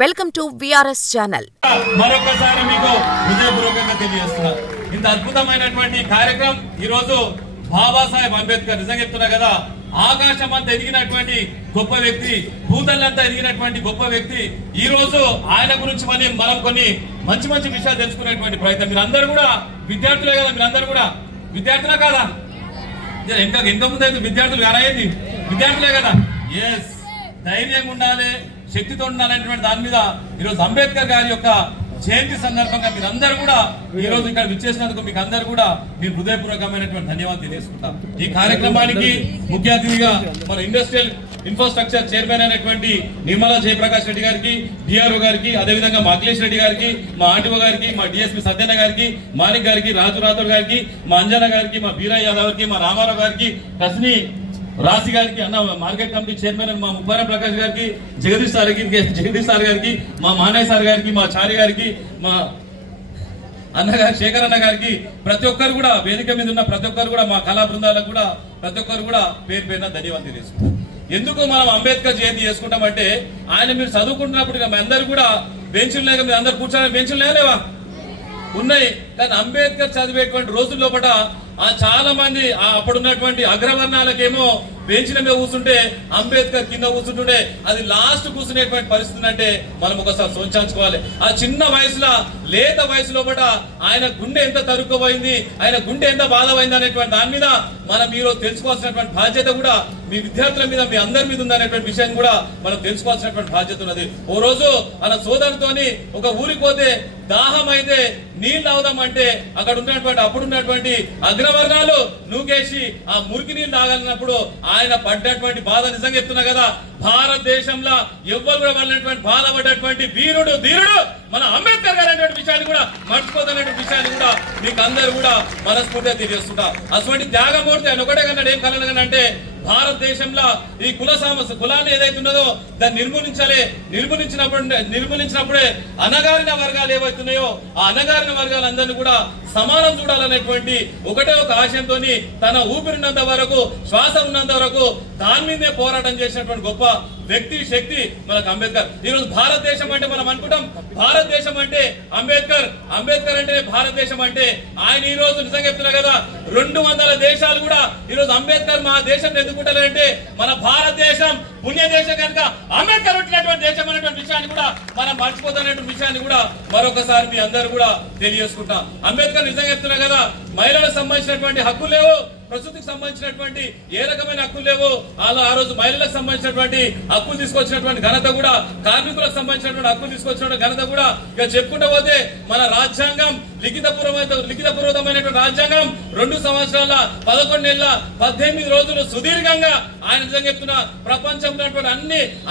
Welcome to VRS channel. మరొకసారి మీకు హృదయపూర్వకంగా తెలియజేస్తున్నా. ఇంత అద్భుతమైనటువంటి కార్యక్రమం ఈ రోజు బాబాసాహెబ్ అంబేద్కర్ నిజంగా చెప్తున్నా కదా, ఆకాశం అంతా ఎదిగినటువంటి గొప్ప వ్యక్తి, భూతల్లంతా ఎదిగినటువంటి గొప్ప వ్యక్తి. ఈ రోజు ఆయన గురించి మనం కొన్ని మంచి మంచి విషయాలు తెలుసుకునేటువంటి ప్రయత్నం. మీరందరూ కూడా విద్యార్థులే కదా, మీరందరూ కూడా విద్యార్థులే కదా, ఇంకా ముందు అయితే విద్యార్థులు కారాయింది విద్యార్థులే కదా. ఎస్, ధైర్యంగా ఉండాలి, శక్తితో ఉండాలనేటువంటి దాని మీద ఈరోజు అంబేద్కర్ గారి యొక్క జయంతి సందర్భంగా మీరందరూ కూడా ఈ రోజు ఇక్కడ విచ్చేసినందుకు మీకు అందరూ కూడా మీరు హృదయపూర్వకమైనటువంటి ధన్యవాదాలు తెలియజేసుకుంటాం. ఈ కార్యక్రమానికి ముఖ్య అతిథిగా మన ఇండస్ట్రియల్ ఇన్ఫ్రాస్ట్రక్చర్ చైర్మన్ అయినటువంటి నిర్మలా జయప్రకాష్ రెడ్డి గారికి, డిఆర్ఓ గారికి, అదేవిధంగా మా అఖిలేష్ రెడ్డి గారికి, మా ఆర్టీఓ గారికి, మా డిఎస్పీ సత్యన్న గారికి, మాణిక్ గారికి, రాజు రాథోడ్ గారికి, మా అంజన గారికి, మా బీరయ్య యాదవ్ గారికి, మా రామారావు గారికి, కస్ని రాశి గారికి, అన్న మార్కెట్ కమిటీ చైర్మన్ మా ముప్పారం ప్రకాష్ గారికి, జగదీష్ సార్ గారికి, మా మానయ్య సార్ గారికి, మా చారి గారికి, మా అన్నగారి శేఖర్ అన్న గారికి, ప్రతి ఒక్కరు కూడా వేదిక మీద ఉన్న ప్రతి ఒక్కరు కూడా మా కళా బృందాలకు కూడా ప్రతి ఒక్కరు కూడా పేరు పేరున ధన్యవాదాలు తెలియజేసుకుంటాం. ఎందుకు మనం అంబేద్కర్ జయంతి చేసుకుంటామంటే ఆయన మీరు చదువుకుంటున్నప్పుడు మీ అందరు కూడా బెంచులు లేక మీరు అందరు కూర్చొని బెంచులు లేవా ఉన్నాయి. కానీ అంబేద్కర్ చదివేటువంటి రోజుల లోపల చాలా మంది అప్పుడున్నటువంటి అగ్రవర్ణాలకేమో బెంచిన మీద కూర్చుంటే అంబేద్కర్ కింద కూర్చుంటుంటే అది లాస్ట్ కూర్చునేటువంటి పరిస్థితి అంటే మనం ఒకసారి సోంచాల్చుకోవాలి. ఆ చిన్న వయసులో లేత వయసు లోపల ఆయన గుండె ఎంత తరుక్కుపోయింది, ఆయన గుండె ఎంత బాధపోయింది అనేటువంటి దాని మీద మనం ఈరోజు తెలుసుకోవాల్సినటువంటి బాధ్యత కూడా మీ విద్యార్థుల మీద, మీ అందరి మీద ఉందనేటువంటి విషయం కూడా మనం తెలుసుకోవాల్సినటువంటి బాధ్యత ఉన్నది. ఓ రోజు మన సోదరుతోని ఒక ఊరికి పోతే దాహం అయితే నీళ్లు అవుదామంటే అక్కడ ఉన్నటువంటి అప్పుడున్నటువంటి అగ్రవర్ణాలు నూకేసి ఆ మురికి నీళ్లు తాగాలన్నప్పుడు ఆయన పడ్డటువంటి బాధ నిజంగా చెప్తున్నా కదా, భారతదేశంలో ఎవ్వరు కూడా వాళ్ళటువంటి బాధపడ్డటువంటి వీరుడు ధీరుడు మన అంబేద్కర్ గారు అనేటువంటి విషయాన్ని కూడా మర్చిపోతున్నటువంటి విషయాన్ని కూడా మీకు అందరూ కూడా మనస్ఫూర్తిగా తెలియజేస్తుంటా. అటువంటి త్యాగమూర్తి ఆయన ఒకటే కన్నాడు, ఏం కలగనంటే భారతదేశంలో ఈ కులాన్ని ఏదైతే ఉన్నదో దాన్ని నిర్మూలించినప్పుడే అణగారిన వర్గాలు ఏవైతున్నాయో ఆ అణగారిన వర్గాలందరినీ కూడా సమానం చూడాలనేటువంటి ఒకటే ఒక ఆశయంతో తన ఊపిరినంత వరకు, శ్వాస ఉన్నంత వరకు దాని మీదే పోరాటం చేసినటువంటి గొప్ప వ్యక్తి, శక్తి మనకు అంబేద్కర్. ఈ రోజు భారతదేశం అంటే మనం అనుకుంటాం భారతదేశం అంటే అంబేద్కర్, అంబేద్కర్ అంటే భారతదేశం అంటే ఆయన. ఈ రోజు నిజంగా చెప్తున్నా కదా, 200 దేశాలు కూడా ఈ రోజు అంబేద్కర్ మా దేశం ఎందుకుంటారంటే మన భారతదేశం పుణ్య దేశం కనుక అంబేద్కర్ వచ్చినటువంటి దేశం అనేటువంటి విషయాన్ని కూడా మనం మర్చిపోతున్నటువంటి విషయాన్ని కూడా మరొకసారి మీ అందరూ కూడా తెలియజేసుకుంటాం. అంబేద్కర్ నిజంగా చెప్తున్నా కదా, మహిళలకు సంబంధించినటువంటి హక్కులు లేవు, ప్రసూతికి సంబంధించినటువంటి ఏ రకమైన హక్కులు లేవు. ఆ రోజు మహిళలకు సంబంధించినటువంటి హక్కులు తీసుకొచ్చినటువంటి ఘనత కూడా, కార్మికులకు సంబంధించినటువంటి హక్కులు తీసుకొచ్చినటువంటి ఘనత కూడా ఇక చెప్పుకుంటూ పోతే మన రాజ్యాంగం లిఖితపూర్వకమైనటువంటి రాజ్యాంగం 2 సంవత్సరాల 11 నెలల 18 రోజులు సుదీర్ఘంగా ఆయన నిజంగా చెప్తున్నా ప్రపంచంలో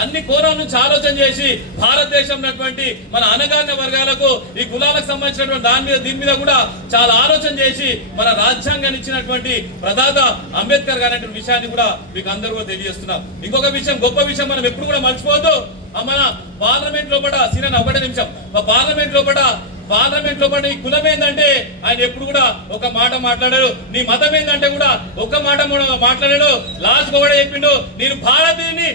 అన్ని కోణాల నుంచి ఆలోచన చేసి భారతదేశం ఉన్నటువంటి మన అణగారిన వర్గాలకు ఈ కులాలకు సంబంధించినటువంటి దీని మీద కూడా చాలా ఆలోచన చేసి మన రాజ్యాంగాన్ని ఇచ్చినటువంటి ప్రదాత అంబేద్కర్ గారు అనే విషయాన్ని కూడా మీకు అందరూ కూడా తెలియజేస్తున్నాం. ఇంకొక విషయం, గొప్ప విషయం మనం ఎప్పుడు కూడా మర్చిపోవద్దు. మన పార్లమెంట్ లోపల సీనియర్ ఒకటే నిమిషం, పార్లమెంట్ లోపల ఈ కులం ఏంటంటే ఆయన ఎప్పుడు కూడా ఒక మాట మాట్లాడాడు, నీ మతం ఏంటంటే కూడా ఒక మాట మాట్లాడాడు. లాస్ట్ కూడా చెప్పిండు, నేను భారతీయుని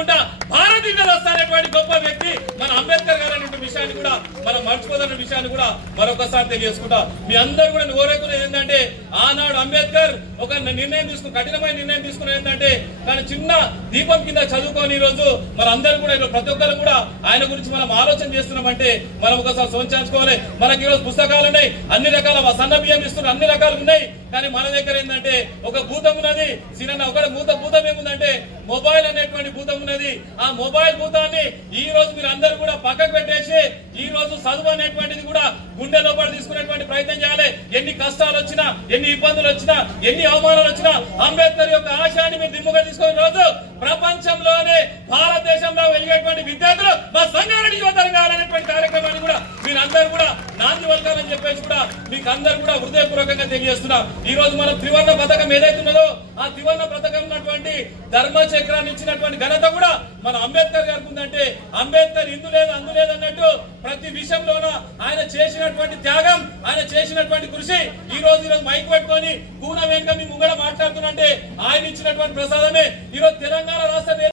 ఉంటా, భారతీయులు వస్తానటువంటి గొప్ప వ్యక్తి మన అంబేద్కర్ గారు అనే విషయాన్ని కూడా మనం మర్చిపోతున్న విషయాన్ని కూడా మరొకసారి తెలియజేసుకుంటా. మీ అందరూ కూడా కోరుకునేది ఏంటంటే ఆనాడు అంబేద్కర్ ఒక కఠినమైన నిర్ణయం తీసుకున్నది ఏంటంటే కానీ చిన్న దీపం కింద చదువుకొని ఈ రోజు మనందరూ కూడా ప్రతి ఒక్కరు కూడా ఆయన గురించి మనం ఆలోచన చేస్తున్నామంటే మనం ఒకసారి సోంచాల్చుకోవాలి. మనకి ఈరోజు పుస్తకాలు ఉన్నాయి, అన్ని రకాల సన్న బియ్యం ఇస్తున్నారు, అన్ని రకాలు ఉన్నాయి. కానీ మన దగ్గర ఏంటంటే ఒక భూతం ఉన్నది, సినిమా ఒకటి భూతం ఏముందంటే మొబైల్ అనేటువంటి భూతం ఉన్నది. ఆ మొబైల్ భూతాన్ని ఈ రోజు మీరు అందరూ కూడా పక్కకు పెట్టేసి ఈ రోజు చదువు అనేటువంటిది కూడా గుండె లోపల తీసుకునేటువంటి ప్రయత్నం చేయాలి. ఎన్ని కష్టాలు వచ్చినా, ఎన్ని ఇబ్బందులు వచ్చినా, ఎన్ని అవమానాలు వచ్చినా అంబేద్కర్ యొక్క ఆశయాన్ని మీరు దిమ్ముగా తీసుకునే రోజు ప్రపంచంలోనే భారతదేశంలో వెలిగేటువంటి విద్యార్థులు మా సంగారెడ్డి యువతరం కావాలనేటువంటి కార్యక్రమాన్ని కూడా మీరందరూ కూడా నాంది వల్కాలని చెప్పేసి కూడా మీకు అందరూ కూడా హృదయపూర్వకంగా తెలియజేస్తున్నాం. ఈ రోజు మనం త్రివర్ణ పథకం ఏదైతున్నదో ఆ త్రివర్ణ పథకం ఉన్నటువంటి ధర్మచక్రాన్ని ఇచ్చినటువంటి ఘనత కూడా మన అంబేద్కర్ గారికి ఉందంటే అంబేద్కర్ ఇందు లేదు అందు లేదు అన్నట్టు ప్రతి విషయంలోన ఆయన చేసినటువంటి త్యాగం, ఆయన చేసినటువంటి కృషి ఈ రోజు మైక్ పెట్టుకొని కూన వెంక మీ ముంగడ మాట్లాడుతున్నంటే ఆయన ఇచ్చినటువంటి ప్రసాదమే ఈ రోజు తెలంగాణ రాష్ట్ర